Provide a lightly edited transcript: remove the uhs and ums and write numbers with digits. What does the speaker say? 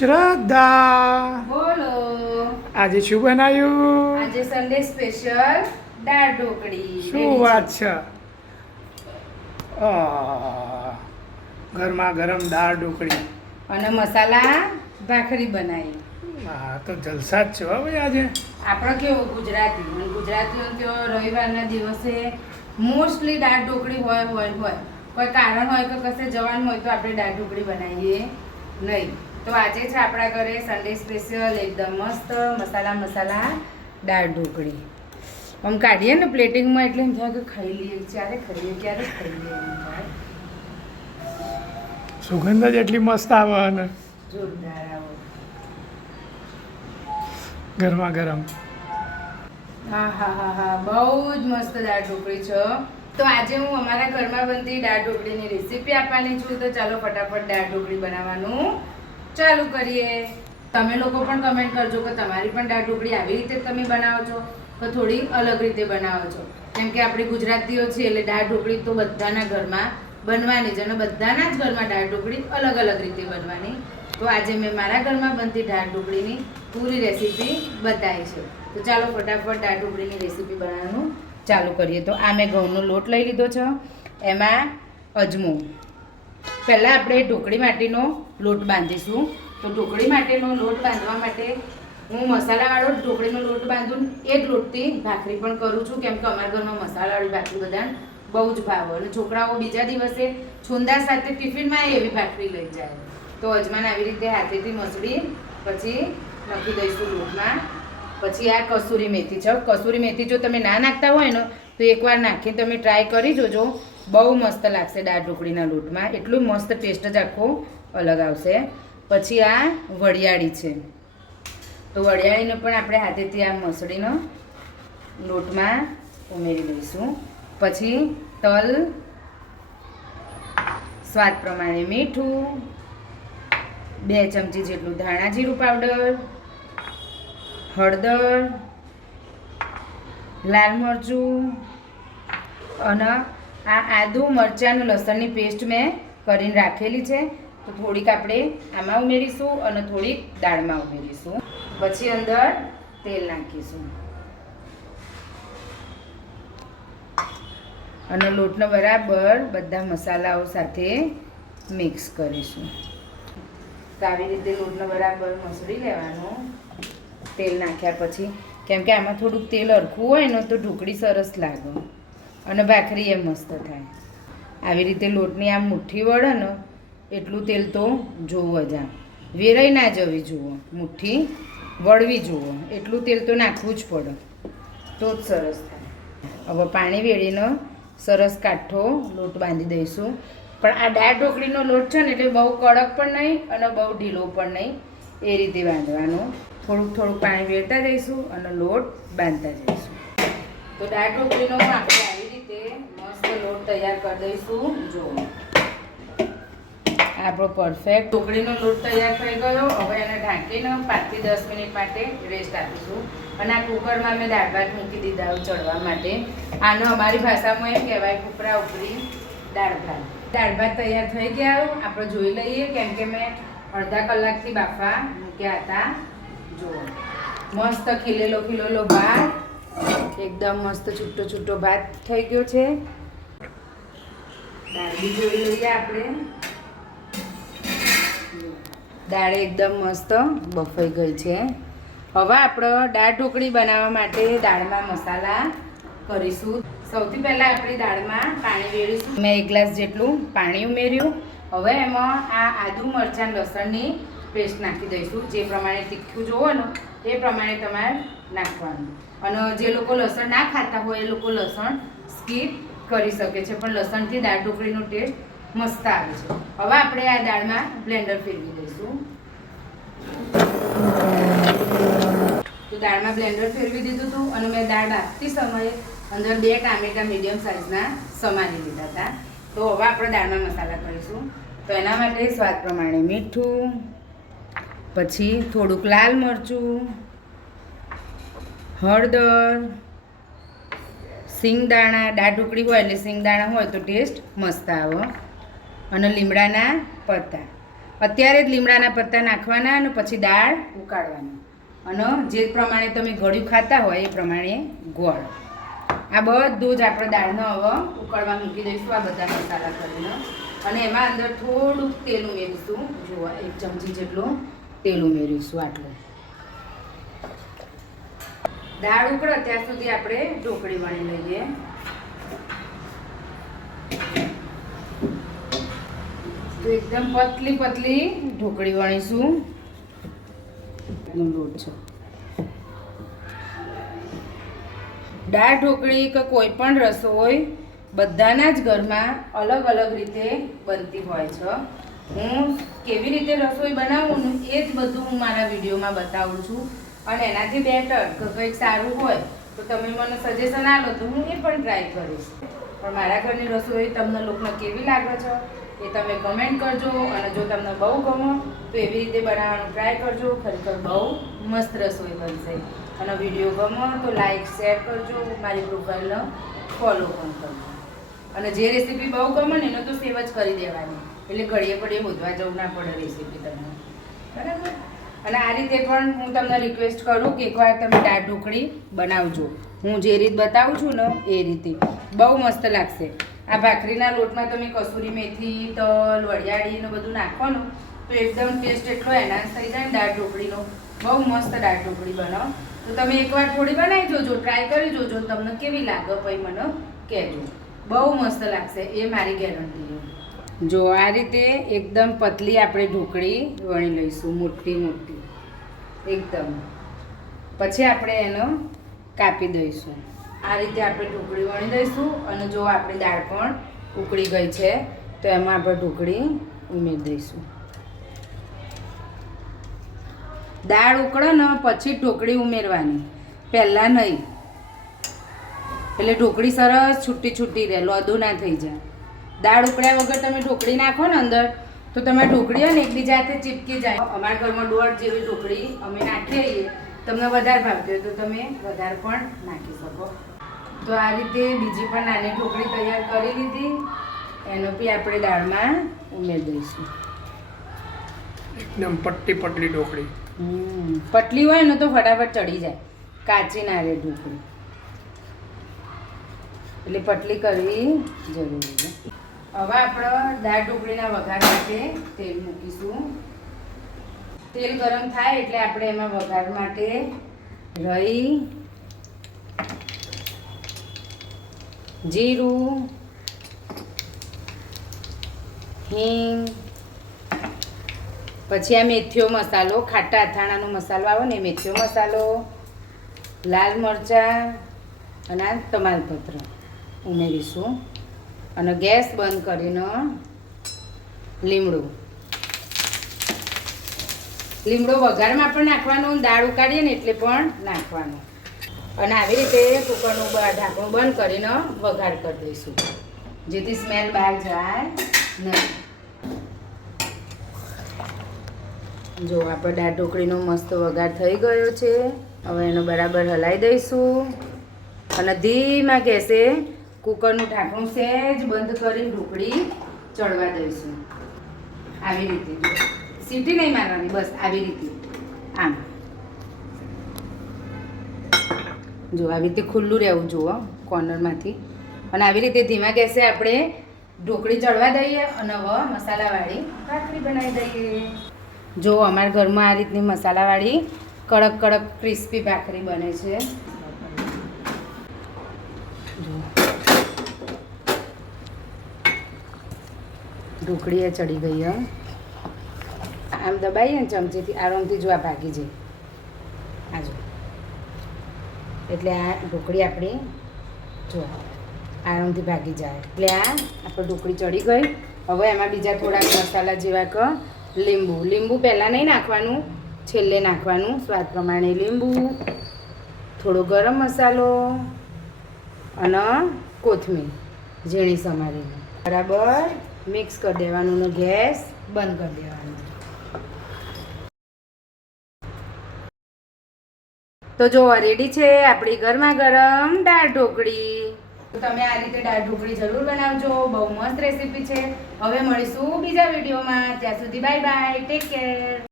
શ્રદ્ધા, બોલો. આજે શું બનાવ્યું? આજે સન્ડે સ્પેશિયલ દાળ ઢોકળી. શું વાત છે? ગરમા ગરમ દાળ ઢોકળી અને મસાલા ભાખરી બનાવી. હા તો જલસા જ છે હો ભાઈ આજે. આપણે કેવું ગુજરાતી અને ગુજરાતીઓ કેવો રવિવારના દિવસે મોસ્ટલી દાળ ઢોકળી હોય. કોઈ કારણ હોય કે કશે જવાનું હોય તો આપણે દાળ ઢોકળી બનાવીએ નહીં. તો આજે છે આપણા ઘરે સન્ડે સ્પેશિયલ એકદમ મસ્ત મસાલા દાળ ઢોકળી. આમ કાઢીએ ને પ્લેટિંગમાં એટલે એમ થાય કે ખાઈ લઈએ, ક્યારે ખાઈએ એમ થાય. સુગંધ જ એટલી મસ્ત આવે અને જોરદાર આવો. ગરમા ગરમ. હા બહુ જ મસ્ત દાળ ઢોકળી છે. તો આજે હું અમારા ઘરમાં બનતી દાળ ઢોકળીની રેસીપી આપવાની છું. તો ચાલો ફટાફટ દાળ ઢોકળી બનાવવાનું ચાલુ કરીએ. તમે લોકો પણ કમેન્ટ કરજો કે તમારી પણ દાળ ઢોકળી આવી રીતે તમે બનાવો છો તો થોડી અલગ રીતે બનાવો છો. કેમ કે આપણી ગુજરાતીઓ છે એટલે દાળ ઢોકળી તો બધાના ઘરમાં બનવાની જ, અને બધાના જ ઘરમાં દાળ ઢોકળી અલગ અલગ રીતે બનવાની. તો આજે મેં મારા ઘરમાં બનતી દાળ ઢોકળીની પૂરી રેસીપી બતાવી છે. તો ચાલો ફટાફટ દાળ ઢોકળીની રેસીપી બનાવવાનું ચાલુ કરીએ. તો આ મેં ઘઉંનો લોટ લઈ લીધો છે, એમાં અજમો. પહેલાં આપણે ઢોકળી માટેનો લોટ બાંધીશું. તો ઢોકળી માટેનો લોટ બાંધવા માટે હું મસાલાવાળો ઢોકળીનો લોટ બાંધું એ જ લોટથી ભાખરી પણ કરું છું. કેમ કે અમારા ઘરમાં મસાલાવાળી ભાખરી બધાને બહુ જ ભાવે અને છોકરાઓ બીજા દિવસે છુંદા સાથે ટિફિનમાં એવી ભાખરી લઈ જાય. તો અજમાને આવી રીતે હાથેથી મસળી પછી નાખી દઈશું લોટમાં. પછી આ કસૂરી મેથી છે. કસૂરી મેથી જો તમે ના નાખતા હોય ને તો એકવાર નાખીને તમે ટ્રાય કરી જોજો. બહુ મસ્ત લાગશે દાળ ઢોકળીના લોટમાં. એટલું મસ્ત ટેસ્ટ જ આખો અલગ આવશે. પછી આ વરિયાળી છે. તો વરિયાળીને પણ આપણે હાથેથી આ મસળીનો લોટમાં ઉમેરી દઈશું. પછી તલ, સ્વાદ પ્રમાણે મીઠું, 2 ચમચી જેટલું ધાણા જીરું પાવડર, હળદર, લાલ મરચું અને આ આદુ મરચાં અને લસણની પેસ્ટ મેં કરીને રાખેલી છે. તો થોડીક આપણે આમાં ઉમેરીશું અને થોડીક દાળમાં ઉમેરીશું. પછી અંદર તેલ નાખીશું અને લોટનો બરાબર બધા મસાલાઓ સાથે મિક્સ કરીશું. તો આવી રીતે લોટનો બરાબર મસળી લેવાનો તેલ નાખ્યા પછી. કેમ કે આમાં થોડુંક તેલ હરખું હોય ને તો ઢોકળી સરસ લાગે અને ભાખરી એ મસ્ત થાય. આવી રીતે લોટની આમ મુઠ્ઠી વળે ને એટલું તેલ તો જોવો જ, આમ વેરાઈ ના જવી જુઓ, મુઠ્ઠી વળવી જુઓ એટલું તેલ તો નાખવું જ પડે તો જ સરસ થાય. હવે પાણી વેળીને સરસ કાઠો લોટ બાંધી દઈશું. પણ આ દાળ ઢોકળીનો લોટ છે ને એટલે બહુ કડક પણ નહીં અને બહુ ઢીલો પણ નહીં, એ રીતે બાંધવાનો. થોડુંક પાણી વેળતા જઈશું અને લોટ બાંધતા જઈશું. તો દાળ ઢોકળીનો આપણે આવી રીતે મસ્ત લોટ તૈયાર કરી દઈશું. જો આપણો પરફેક્ટ ઢોકળીનો લોટ તૈયાર થઈ ગયો. હવે એને ઢાંકીને 5 થી 10 મિનિટ માટે રેસ્ટ આપીશું. અને આ કુકરમાં મેં દાળ ભાત મૂકી દીધા ચડવા માટે. આનો અમારી ભાષામાં એમ કહેવાય કુકરા ઉપરી દાળ ભાત. દાળ ભાત તૈયાર થઈ ગયા આપણે જોઈ લઈએ. કેમ કે મેં અડધા કલાકથી બાફા મૂક્યા હતા. જુઓ મસ્ત ખીલેલો ભાત, એકદમ મસ્ત છૂટો ભાત થઈ ગયો છે. દાળ બી જોઈ લઈએ આપણે. દાળ એકદમ મસ્ત બફાઈ ગઈ છે. હવે આપણે દાળ ઢોકળી બનાવવા માટે દાળમાં મસાલા કરીશું. સૌથી પહેલાં આપણે દાળમાં પાણી વેરીશું. મેં 1 ગ્લાસ જેટલું પાણી ઉમેર્યું. હવે એમાં આ આદુ મરચાં લસણની પેસ્ટ નાખી દઈશું. જે પ્રમાણે તીખું જોવો ને એ પ્રમાણે તમારે નાખવાનું. અને જે લોકો લસણ ના ખાતા હોય એ લોકો લસણ સ્કીપ કરી શકે છે, પણ લસણથી દાળ ઢોકળીનો ટેસ્ટ મસ્ત આવે છે. હવે આપણે આ દાળમાં બ્લેન્ડર ફેરવી દઈશું. તો દાળમાં બ્લેન્ડર ફેરવી દીધું હતું અને મેં દાળ બાફતી સમયે અંદર 2 ટામેટા મીડિયમ સાઇઝના સમારી દીધા હતા. તો હવે આપણે દાળમાં મસાલા કરીશું. તો એના માટે સ્વાદ પ્રમાણે મીઠું, પછી થોડુંક લાલ મરચું, હળદર, સિંગદાણા. દાળ ઢોકળી હોય એટલે સિંગદાણા હોય તો ટેસ્ટ મસ્ત આવે. અને લીમડાના પત્તા. અત્યારે જ લીમડાના પત્તા નાખવાના અને પછી દાળ ઉકાળવાની અને જે પ્રમાણે તમે ગળ્યું ખાતા હોય એ પ્રમાણે ગોળ. આ બધું જ આપણે દાળનો હવે ઉકળવા મૂકી દઈશું આ બધા મસાલા કરીને અને એમાં અંદર થોડુંક તેલ ઉમેરીશું. જુઓ 1 ચમચી જેટલું તેલ ઉમેરીશું આટલું. દાળ ઉકળે ત્યાં સુધી આપણે ઢોકળી વણી લઈએ. તો એકદમ પતલી પતલી ઢોકળી વણીશું. લોટ છે દાળ ઢોકળી કે કોઈ પણ રસોઈ બધાના જ ઘરમાં અલગ અલગ રીતે બનતી હોય છે. હું કેવી રીતે રસોઈ બનાવું ને એ જ બધું હું મારા વિડીયોમાં બતાવું છું અને એનાથી બેટર કે કંઈક સારું હોય તો તમે મને સજેશન આપો તો હું એ પણ ટ્રાય કરીશ. પણ મારા ઘરની રસોઈ તમને લોકોને કેવી લાગે છે એ તમે કમેન્ટ કરજો અને જો તમને બહુ ગમે તો એવી રીતે બનાવવાનું ટ્રાય કરજો. ખરેખર બહુ મસ્ત રસોઈ બનશે અને વિડીયો ગમે તો લાઈક શેર કરજો, મારી પ્રોફાઇલને ફોલો પણ કરજો અને જે રેસીપી બહુ ગમે ને એનો તો સેવ જ કરી દેવાની એટલે ઘડીએ પડીએ શોધવા જવું ના પડે રેસીપી તમને. બરાબર. અને આ રીતે પણ હું તમને રિક્વેસ્ટ કરું કે એકવાર તમે દાળ ઢોકળી બનાવજો. હું જે રીત બતાવું છું ને એ રીતે બહુ મસ્ત લાગશે. આ ભાખરીના લોટમાં તમે કસૂરી મેથી, તલ, વરિયાળી ને બધું નાખવાનું તો એકદમ ટેસ્ટ એટલો એનહાન્સ થઈ જાય ને દાળ ઢોકળીનો. બહુ મસ્ત દાળ ઢોકળી બનાવો. તો તમે એકવાર થોડી બનાવી જોજો, ટ્રાય કરી જોજો, તમને કેવી લાગે પછી મને કહેજો. બહુ મસ્ત લાગશે એ મારી ગેરંટી છે. જો આ રીતે એકદમ પતલી આપણે ઢોકળી વણી લઈશું, મોટી મોટી એકદમ. પછી આપણે એનો કાપી દઈશું. આ રીતે આપણે ઢોકળી વણી દઈશું અને જો આપણી દાળ પણ ઉકળી ગઈ છે તો એમાં આપણે ઢોકળી ઉમેરી દઈશું. દાળ ઉકળે ને પછી ઢોકળી ઉમેરવાની, પહેલાં નહીં. એટલે ઢોકળી સરસ છૂટી છૂટી રહે, લોદો ના થઈ જાય. દાળ ઉકળ્યા વગર તમે ઢોકળી નાખો ને અંદર તો તમે ઢોકળી હોય ને એકબીજા હાથે ચીપકી જાય. અમારા ઘરમાં 1.5 જેવી ઢોકળી અમે નાખીએ, તમને વધારે ભાવતી હોય તો તમે વધારે પણ નાખી શકો. તો આ રીતે બીજી પણ નાની ઢોકળી તૈયાર કરી લીધી, એનો બી આપણે દાળમાં ઉમેરી દઈશું. એકદમ પટલી પટલી ઢોકળી. પટલી હોય ને તો ફટાફટ ચડી જાય, કાચી ના રહે ઢોકળી. એટલે પટલી કરવી જરૂરી છે. હવે આપણે દાળ ઢોકળીના વઘાર માટે તેલ મૂકીશું. તેલ ગરમ થાય એટલે આપણે એમાં વઘાર માટે રાઈ, જીરું, હિંગ, પછી આ મેથીઓ મસાલો, ખાટા અથાણાનો મસાલો આવે ને એ મેથીઓ મસાલો, લાલ મરચાં અને આ તમાલપત્ર ઉમેરીશું અને ગેસ બંધ કરીને લીમડો વઘારમાં પણ નાખવાનું, દાળ ઉકાળીએ ને એટલે પણ નાખવાનું અને આવી રીતે કુકરનું ઢાંકણું બંધ કરીને વઘાર કરી દઈશું જેથી સ્મેલ બહાર જાય નહીં. જો આપણે દાળ ઢોકળીનો મસ્ત વઘાર થઈ ગયો છે. હવે એનો બરાબર હલાવી દઈશું અને ધીમા ગેસે કુકરનું ઢાંકણું સહેજ બંધ કરીને ઢોકળી ચડવા દઈશું. આવી રીતે સીટી નહીં મારવાની, બસ આવી રીતે આમ. જો આવી રીતે ખુલ્લું રહેવું જુઓ કોર્નરમાંથી અને આવી રીતે ધીમા ગેસે આપણે ઢોકળી ચડવા દઈએ અને હવે મસાલાવાળી ભાખરી બનાવી દઈએ. જો અમારા ઘરમાં આ રીતની મસાલાવાળી કડક કડક ક્રિસ્પી ભાખરી બને છે. ઢોકળી એ ચડી ગઈ. આમ દબાઈએ ને ચમચીથી આરામથી જો આ ભાગી જાય. આ જો એટલે આ ઢોકળી આપણી જો આરામથી ભાગી જાય. એટલે આ આપણે ઢોકળી ચડી ગઈ. હવે એમાં બીજા થોડાક મસાલા જેવા કે લીંબુ પહેલાં નહીં નાખવાનું, છેલ્લે નાખવાનું સ્વાદ પ્રમાણે લીંબુ, થોડો ગરમ મસાલો અને કોથમીર ઝીણી સમારીને બરાબર મિક્સ કરી દેવાનું ને ગેસ બંધ કરી દેવાનો. તો જો રેડી છે આપણી ગરમા ગરમ દાળ ઢોકળી. તો તમે આ રીતે દાળ ઢોકળી જરૂર બનાવજો. બહુ મસ્ત રેસીપી છે. હવે મળીશું બીજા વિડીયોમાં. ત્યાં સુધી બાય બાય, ટેક કેર.